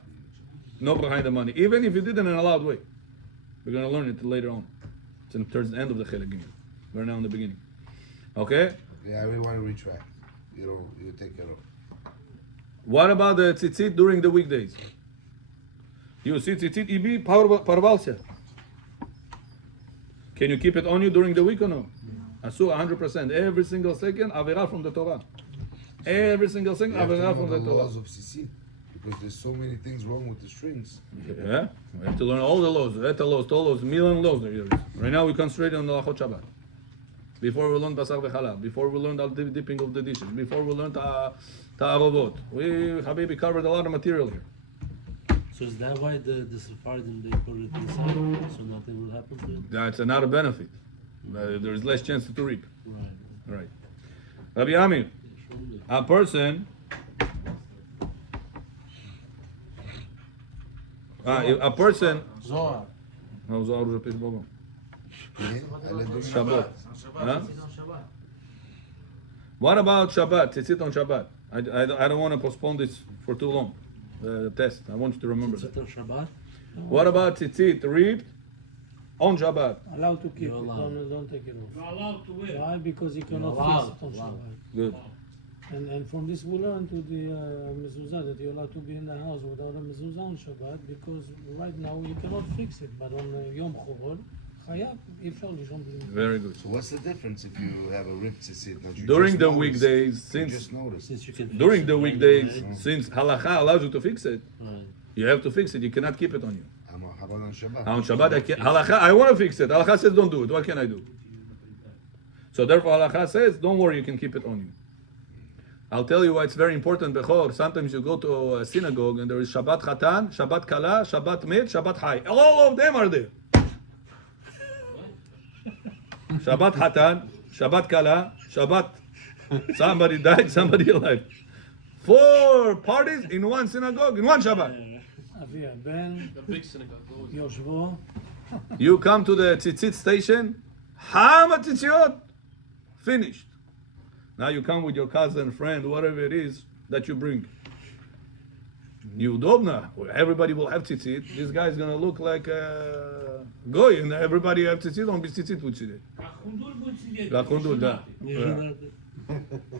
no bracha in the money. Even if you did it in an allowed way. We're gonna learn it later on. It's towards the end of the chilek. We're now in the beginning. Okay? Yeah, I really want to retract. You take care of. What about the tzitzit during the weekdays? You see tzitzit ibi parvalsia. Can you keep it on you during the week or no? Asu 100%. Every single second, avera from the Torah. Every single second, You have to avera know from the the Torah. laws of Sisi because there's so many things wrong with the strings. Yeah, we have to learn all the laws. Eta laws, tol laws, million laws there is. Right now we concentrate on the Halachot Shabbat. Before we learned basar v'chalab, before we learned the dipping of the dishes, before we learned ta'arovot. We, Habibi, covered a lot of material here. So is that why the Sephardim they put it inside so nothing will happen to it? That's not a benefit. There is less chance to reap. Right. Right. Rabbi Amir, Sure. a person. A person. Zohar. No, Zohar уже перед Богом. Shabbat. Shabbat. Huh? It's on Shabbat. What about Shabbat? Tzitzit on Shabbat. I don't want to postpone this for too long. The test. I want you to remember that. Shabbat? What about tzitzit reaped on Shabbat? Allowed to keep You're it. allowed. Don't take it off. You're allowed to wear. Why? Because you cannot allowed, fix it on allowed. Shabbat. Good. And from this we learn to the mezuzah that you're allowed to be in the house without a mezuzah on Shabbat because right now you cannot fix it. But on Yom Chol, chayav, אי אפשר לישון בלי מזוזה. Very good. So what's the difference if you have a ripped tzitzit? Don't you During just the notice? weekdays, You since just notice. Since you can during fix the it weekdays, right since halacha allows you to fix it, away. you have to fix it. You cannot keep it on you. How about on Shabbat? On Shabbat, I can't, halacha, I want to fix it. Halacha says don't do it. What can I do? So therefore, halacha says, don't worry, you can keep it on you. I'll tell you why it's very important. Bechor, sometimes you go to a synagogue and there is Shabbat Chatan, Shabbat Kala, Shabbat Met, Shabbat Chai. All of them are there. Shabbat Chatan, Shabbat Kala, Shabbat somebody died, somebody alive. 4 parties in one synagogue, in one Shabbat. אבי הבן, The big synagogue. Always. יושבו, You come to the tzitzit station, Hama tzitziot, finished. Now you come with your cousin, friend, whatever it is that you bring. Udobna, everybody will have tzitzit. This guy is going to look like a goy, and everybody have tzitzit, on tzitzit with tzitzit. Kachundul будет сидеть. Lachundul, da. Yeah.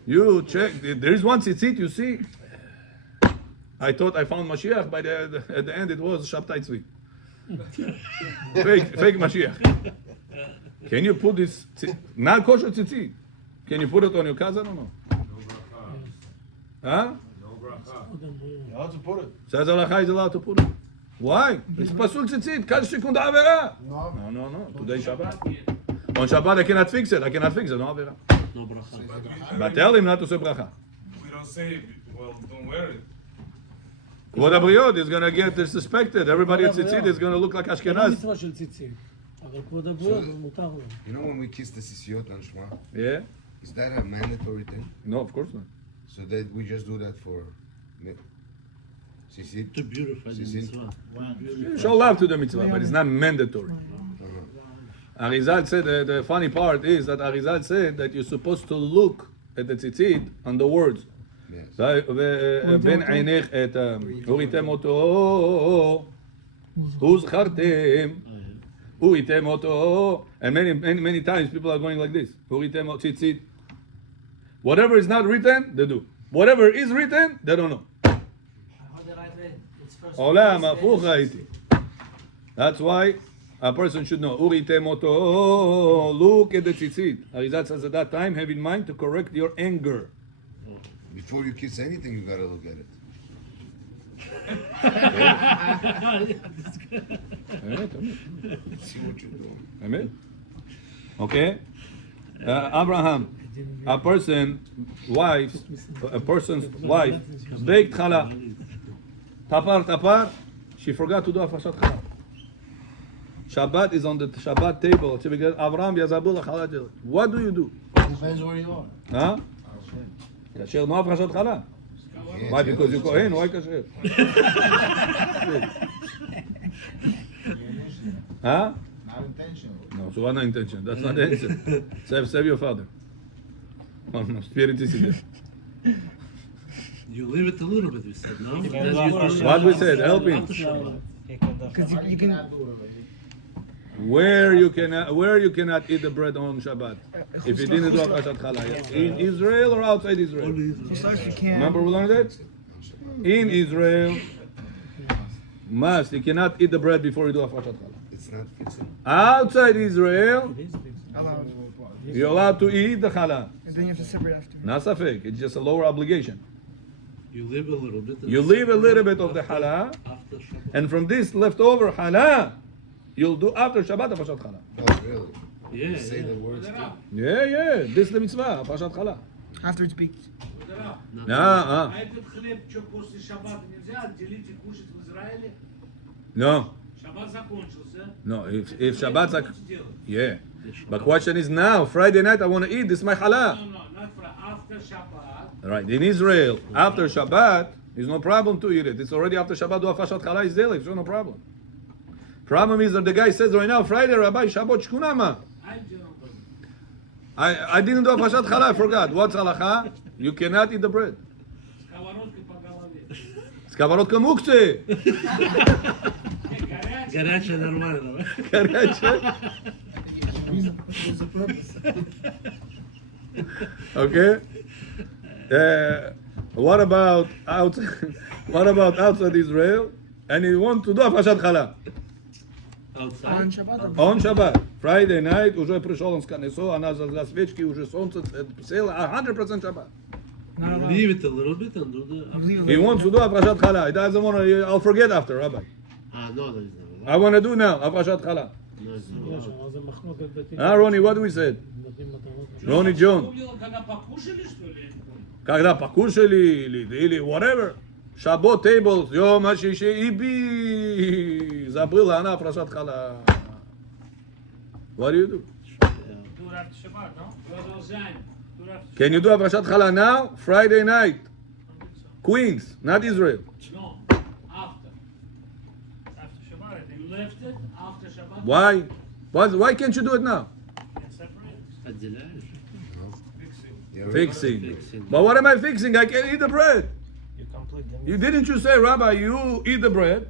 You check, there is one tzitzit, you see. I thought I found Mashiach, but at the end it was Shabtai Tzvi. Fake Mashiach. Can you put this, not kosher tzitzit, can you put it on your cousin or no? Huh? You're allowed to put it. Says halacha is allowed to put it. Why? It's pasul tzitzit. Kal shikun avera. No. Today Shabbat. On Shabbat I cannot fix it. No avera. No bracha. But tell him not to say bracha. We don't say, well, don't wear it. Kvod habriot is gonna get disrespected. Everybody at tzitzit is gonna look like אין Ashkenaz. מצווה של ציצית. אבל כבוד הבריאות מותר לו. You know when we kiss the sisiot on Shema? Yeah? Is that a mandatory thing? No, of course not. So that we just do that for sisit? To beautify the Sisit? mitzvah. Show love to the mitzvah, but it's not mandatory. Arizal said the funny part is that Arizal said that you're supposed to look at the tzitzit on the words. Yes. בין עינך את הוריתם אותו, וזכרתם, הוריתם אותו, and many times people are going like this, הוריתם אותו, tzitzit. Whatever is not written, they do. Whatever is written, they don't know. עולם, הפוך ראיתי. That's why a person should know. הוריתם אותו, look at the tzitzit. Arizal says at that time, have in mind to correct your anger. Before you kiss anything, you gotta look at it. See what you're doing. Amen. Okay. Abraham, a person's wife baked challah. Tapar, she forgot to do afashat challah. Shabbat is on the Shabbat table. She began, Abraham yazabul challah. What do you do? Depends where you are. Huh? Kasher no afashat challah. Why? Because you kohen. Why kasher? Huh? Not intentional. No, so what not intention? That's not the answer. Save your father. Oh, no, spirit is in there. You leave it a little bit, we said, no? What we said, help him. Because you can. Where you cannot eat the bread on Shabbat if you didn't do Afashat Challah. In Israel or outside Israel? Remember we learned that? In Israel, must you cannot eat the bread before you do Afashat Challah. It's not fixing. Outside Israel, Allowed. you're allowed to eat the challah. And then you have to separate after. Not safek, it's just a lower obligation. You leave a little bit. You leave a little bit of the challah, After Shabbat. and from this leftover challah, you'll do after Shabbat Afashat Challah. Oh, really? Yeah, You say yeah. the words too? Yeah, this is the mitzvah, Afashat Challah. After it's baked. Ah. А этот хлеб, что после шаббата нельзя отделить и кушать в Израиле? No, Шаббат закончился. no. If Shabbat's like, Что делать? yeah. But question is now, Friday night I want to eat. This is my No, challah. not for after Shabbat. Right. In Israel, after Shabbat, there's no problem to eat it. It's already after Shabbat. Do afashat challah is daily. So no problem. Problem is that the guy says right now, Friday, Rabbi, Shabbat shkunama. I didn't do afashat challah. I forgot. What's halacha? You cannot eat the bread. Сковородка Muktzeh. Горячая нормально. Горячая. Okay. What about outside Israel? And you want to do afashat challah Outside? on Shabbat, Friday night, уже пришел, он сканесо, она зажгла свечки, уже солнце село, 100% Shabbat. Leave it a little bit and do the... He wants to do afashat challah. He doesn't want to. I'll forget after, Rabbi. No, there is no. I want to do now afashat challah. No, it's not allowed. Ronnie, what do we say? Ronnie John. Когда покушали или whatever. Shabbat tables, Yom HaShishi, Ibi. Забыла она афасhat challah. What do you do? Do it after Shabbat, no? Do it after Can you do afashat challah now? Friday night. Queens, not Israel. No, after. After Shabbat, I think. You left it after Shabbat. Why? Why can't you do it now? It's separate. отделяешь. Fixing. But what am I fixing? I can't eat the bread. You complete the You didn't you say, Rabbi, you eat the bread,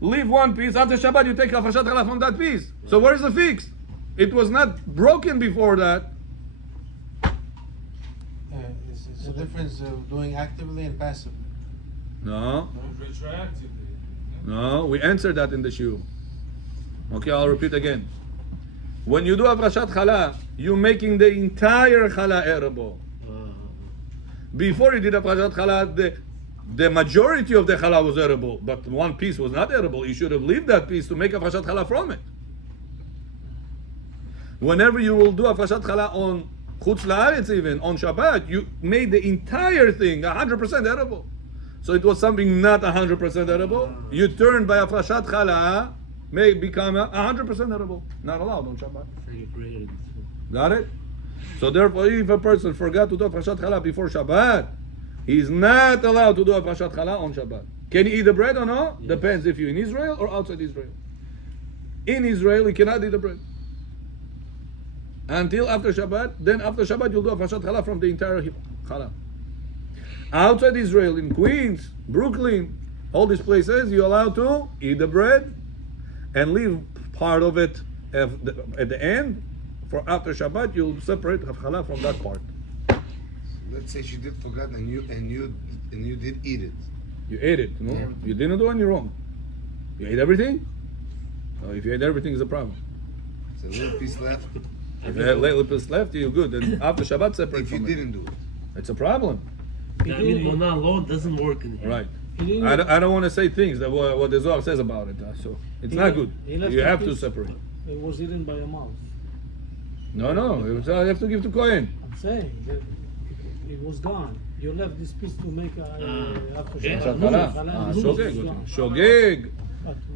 leave one piece, after Shabbat you take afashat challah from that piece. So where is the fix? It was not broken before that. It's a difference of doing actively and passively. No, Retroactively. no, we answered that in the shiur. Okay, I'll repeat again. When you do afashat challah, you're making the entire challah edible. Before you did afashat challah, the majority of the challah was edible, but one piece was not edible. You should have left that piece to make afashat challah from it. Whenever you will do afashat challah on chutz la'aretz, even on Shabbat, you made the entire thing 100% edible. So it was something not 100% edible. You turned by afashat challah, may become 100% edible. Not allowed on Shabbat. Got it? So therefore, if a person forgot to do afashat challah before Shabbat, he's not allowed to do afashat challah on Shabbat. Can he eat the bread or no? Yes. Depends if you're in Israel or outside Israel. In Israel, he cannot eat the bread until after Shabbat. Then after Shabbat, you'll do afashat challah from the entire challah. Outside Israel, in Queens, Brooklyn, all these places, you're allowed to eat the bread and leave part of it at the end. For after Shabbat, you'll separate challah from that part. Let's say she did forget and you did eat it. You ate it, no? Yeah. You didn't do any wrong. You ate everything? Oh, if you ate everything, it's a problem. It's a little piece left. If you had a little piece left, you're good. And after Shabbat, separate if you from didn't do it. It's a problem. I mean, Mona law doesn't work in here. Right. I don't want to say things that what the Zohar says about it. So it's not good. You have to separate. It was eaten by a mouse. No. You have to give to Kohen. I'm saying that it was gone. You left this piece to make after okay. Shabbat. Shogeg.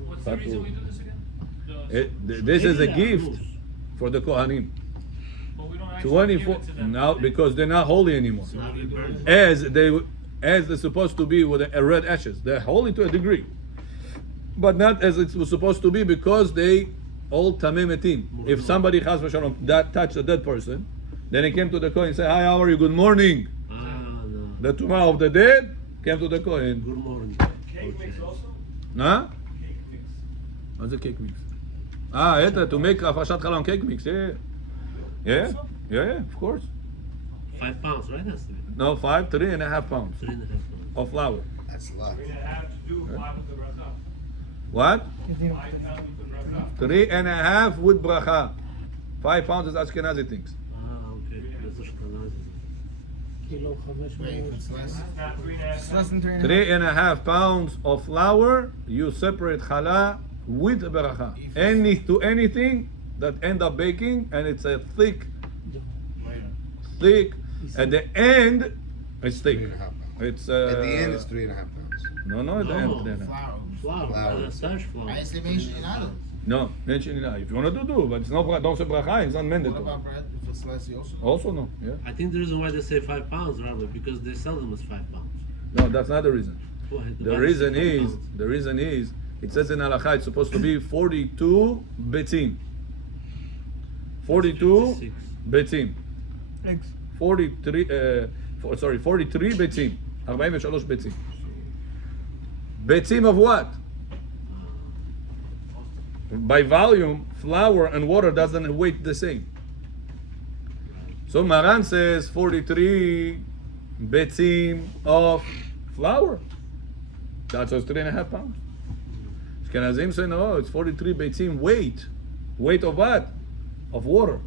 What's the reason we do this again? This is a gift for the Kohanim. But we don't actually give 24 it to them. now because they're not holy anymore. As they're supposed to be with the red ashes. They're holy to a degree, but not as it was supposed to be because they all tamei metim. If somebody has that touched a dead person, then he came to the Kohen and said, "Hi, how are you? Good morning." No. The tumah of the dead came to the Kohen. Good morning. Cake mix also? Huh? Cake mix. What's the cake mix? Это to make afashat challah on cake mix. Yeah, of course. 5 pounds, right? Has to be. No, 3.5 pounds 3.5 pounds. of flour. That's a lot. We're gonna have to do 5 with the bracha. What? 5 pounds with the bracha. 3.5 with bracha. 5 pounds is Ashkenazi things. Okay. That's Ashkenazi. Kilo 500. It's less. It's not 3.5. It's less than 3.5 pounds of flour, you separate challah with bracha. To anything that end up baking, and it's a thick, at the end, it's thick. 3.5 pounds. It's At the end, it's 3.5 pounds. No, at the end. then. Flour. Starch flour. Aí você vem ensinado. No, if you want to do, but it's not, don't say bracha, it's not mandatory. What about bread? it's less, you also. Also no. Yeah. I think the reason why they say 5 pounds, Rabbi, because they sell them as 5 pounds. No, that's not the reason. Why? The reason is it says in halakha it's supposed to be 42 betim. 42 56. betim. 43 43 betim. 43 betim. Betim of what? By volume, flour and water doesn't weight the same. So Maran says 43 betim of flour. That's what's 3.5 pounds. Ashkenazim say no, it's 43 betim weight. Weight of what? Of water.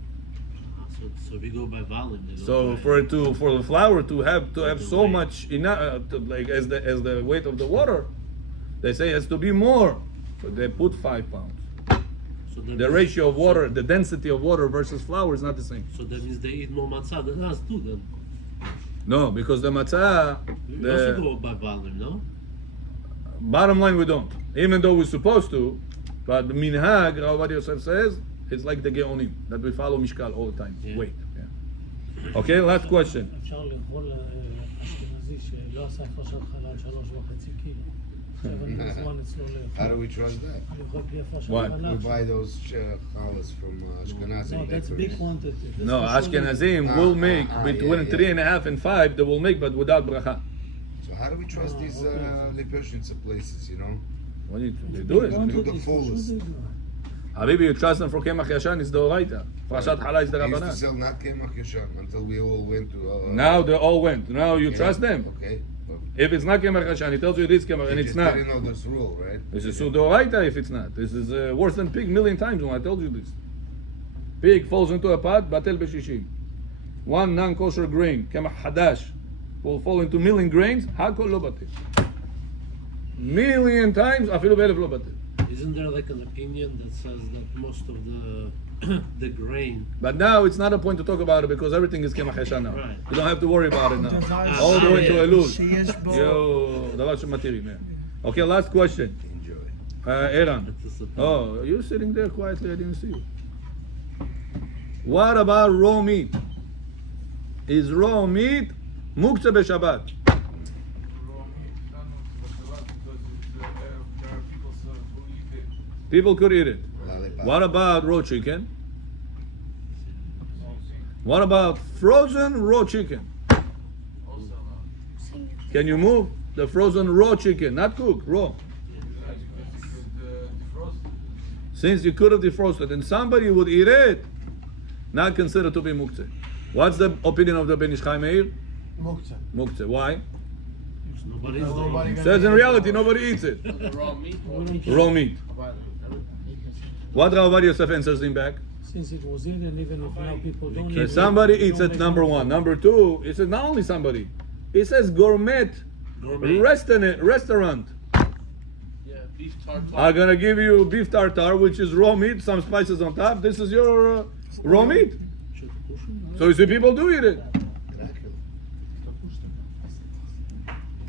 So we go by volume. They So go by, for the flour to have so weight. much enough like as the weight of the water, they say it has to be more. So they put 5 pounds. so that The means- ratio of water, the density of water versus flour is not the same. So that means they eat more matzah than us too. Then No, because the matzah, we also the go by volume, no? bottom line we don't. Even though we're supposed to, but the minhag, Rav Ovadia Yosef says, it's like the geonim that we follow mishkal all the time. Yeah. Wait. Yeah. Okay, last question. אפשר לאכול אשכנזי שלא עשה הפרשת חלל 3.5 קילו. עכשיו אני מזמן אצלו How do לאכול. we trust that? לאכול בלי הפרשת What? We חלל. buy those challahs from Ashkenazi No, that's bakeries. big quantity. That's No, for sure. Ashkenazim will make yeah, between yeah. 3.5 and 5. They will make, but without bracha. So how do we trust these lepioshnica places, you know? What do they do it? To the fullest. Habibi, you trust them for kemach yashan? It's the oraita. Frashat halal is the They used to rabbanan. sell not kemach yashan until we all went to. Now they all went. Now you yeah, trust them. Okay. But If it's not kemach yashan, he tells you it is kemach, and they it's just not. didn't know this rule, right? This is sudoraita if it's not. This is worse than pig 1,000,000 times when I told you this. Pig falls into a pot, batel b'shishim. One non-kosher grain, kemach hadash, will fall into 1,000,000 grains, hakol lo batel. 1,000,000 times, afilu be'elef lo batel. Isn't there like an opinion that says that most of the the grain? But now it's not a point to talk about it because everything is kemach yashan now. Right. You don't have to worry about it now. All the way to Elul. Yo, דבר שמתירים, yeah. Okay, last question. Enjoy. Eran. That's a- Oh, you're sitting there quietly. I didn't see you. What about raw meat? Is raw meat muktzeh b'Shabbat? Raw meat, not Shabbat, because there are people who eat it. People could eat it. Lollipop. What about raw chicken? What about frozen raw chicken? Also not. Can you move the frozen raw chicken, not cooked, raw? Because defrost. Since you could have defrosted and somebody would eat it, not considered to be muktzeh. What's the opinion of the Ben Ish Chai Meir? Muktzeh. Muktzeh. Why? Nobody's Because doing nobody it. gonna Says in eat reality nobody eats it. We don't care. Raw meat. What Rav Ovadia Yosef answers him back? Since it was in, and even if now people don't eat If it, somebody we eats don't it, make number money. one. Number two, it says not only somebody. It says gourmet restaurant beef tartare. are gonna give you beef tartare, which is raw meat, some spices on top. This is your raw meat. So you see people do eat it.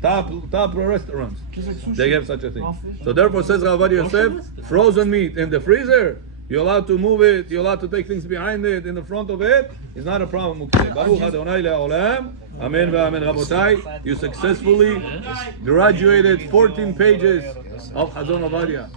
Top restaurants, they have such a thing. So therefore, says Rav Ovadia Yosef, frozen meat in the freezer, you're allowed to move it, you're allowed to take things behind it, in the front of it. It's not a problem. Muktzeh. Baruch Adonai le'olam. Amen v'amen. Rabotai, you successfully graduated 14 pages of Hazon Ovadia.